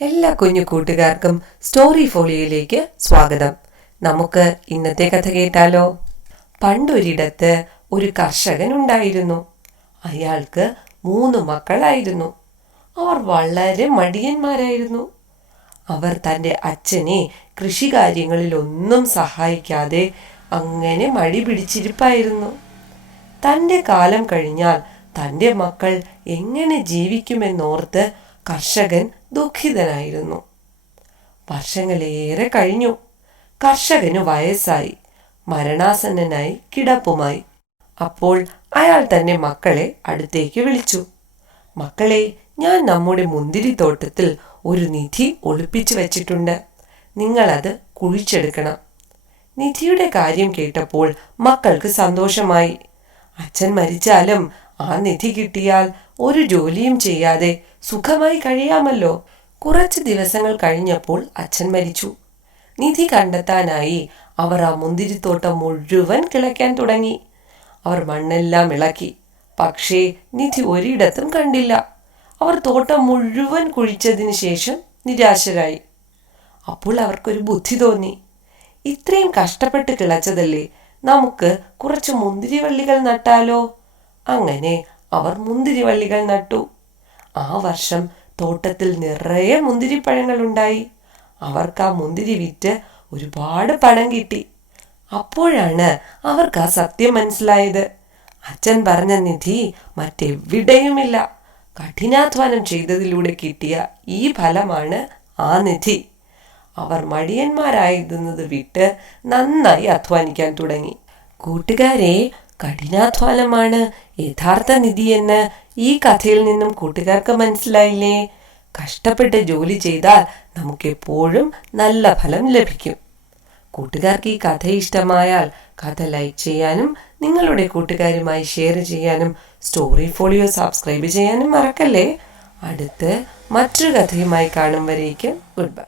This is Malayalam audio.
എല്ലാ കുഞ്ഞു കൂട്ടുകാർക്കും സ്റ്റോറി ഫോളിയോയിലേക്ക് സ്വാഗതം. നമുക്ക് ഇന്നത്തെ കഥ കേട്ടാലോ? പണ്ടൊരിടത്ത് ഒരു കർഷകൻ ഉണ്ടായിരുന്നു. അയാൾക്ക് 3 മക്കളായിരുന്നു. അവർ വളരെ മടിയന്മാരായിരുന്നു. അവർ തൻ്റെ അച്ഛനെ കൃഷികാര്യങ്ങളിലൊന്നും സഹായിക്കാതെ അങ്ങനെ മടി പിടിച്ചിരിപ്പായിരുന്നു. തൻ്റെ കാലം കഴിഞ്ഞാൽ തൻ്റെ മക്കൾ എങ്ങനെ ജീവിക്കുമെന്നോർത്ത് കർഷകൻ ദുഃഖിതനായിരുന്നു. വർഷങ്ങളേറെ കഴിഞ്ഞു. കർഷകന് വയസ്സായി, മരണാസന്നനായി കിടപ്പുമായി. അപ്പോൾ അയാൾ തന്റെ മക്കളെ അടുത്തേക്ക് വിളിച്ചു. മക്കളെ, ഞാൻ നമ്മുടെ മുന്തിരിത്തോട്ടത്തിൽ ഒരു നിധി ഒളിപ്പിച്ചു വച്ചിട്ടുണ്ട്. നിങ്ങളത് കുഴിച്ചെടുക്കണം. നിധിയുടെ കാര്യം കേട്ടപ്പോൾ മക്കൾക്ക് സന്തോഷമായി. അച്ഛൻ മരിച്ചാലും ആ നിധി കിട്ടിയാൽ ഒരു ജോലിയും ചെയ്യാതെ സുഖമായി കഴിയാമല്ലോ. കുറച്ച് ദിവസങ്ങൾ കഴിഞ്ഞപ്പോൾ അച്ഛൻ മരിച്ചു. നിധി കണ്ടെത്താനായി അവർ ആ മുന്തിരിത്തോട്ടം മുഴുവൻ കിളയ്ക്കാൻ തുടങ്ങി. അവർ മണ്ണെല്ലാം ഇളക്കി, പക്ഷേ നിധി ഒരിടത്തും കണ്ടില്ല. അവർ തോട്ടം മുഴുവൻ കുഴിച്ചതിന് ശേഷം നിരാശരായി. അപ്പോൾ അവർക്കൊരു ബുദ്ധി തോന്നി. ഇത്രയും കഷ്ടപ്പെട്ട് കിളച്ചതല്ലേ, നമുക്ക് കുറച്ച് മുന്തിരിവള്ളികൾ നട്ടാലോ? അങ്ങനെ അവർ മുന്തിരിവള്ളികൾ നട്ടു. ആ വർഷം തോട്ടത്തിൽ നിറയെ മുന്തിരിപ്പഴങ്ങൾ ഉണ്ടായി. അവർക്ക് ആ മുന്തിരി വിറ്റ് ഒരുപാട് പണം കിട്ടി. അപ്പോഴാണ് അവർക്ക് ആ സത്യം മനസ്സിലായത്. അച്ഛൻ പറഞ്ഞ നിധി മറ്റെവിടെയുമില്ല. കഠിനാധ്വാനം ചെയ്തതിലൂടെ കിട്ടിയ ഈ ഫലമാണ് ആ നിധി. അവർ മടിയന്മാരായിരുന്നത് വിട്ട് നന്നായി അധ്വാനിക്കാൻ തുടങ്ങി. കൂട്ടുകാരെ, കഠിനാധ്വാനമാണ് യഥാർത്ഥ നിധിയെന്ന് ഈ കഥയിൽ നിന്നും കൂട്ടുകാർക്ക് മനസ്സിലായില്ലേ? കഷ്ടപ്പെട്ട് ജോലി ചെയ്താൽ നമുക്കെപ്പോഴും നല്ല ഫലം ലഭിക്കും. കൂട്ടുകാർക്ക് ഈ കഥ ഇഷ്ടമായാൽ കഥ ലൈക്ക് ചെയ്യാനും നിങ്ങളുടെ കൂട്ടുകാരുമായി ഷെയർ ചെയ്യാനും സ്റ്റോറി ഫോളിയോ സബ്സ്ക്രൈബ് ചെയ്യാനും മറക്കല്ലേ. അടുത്ത് മറ്റൊരു കഥയുമായി കാണും വരേക്കും ഗുഡ് ബൈ.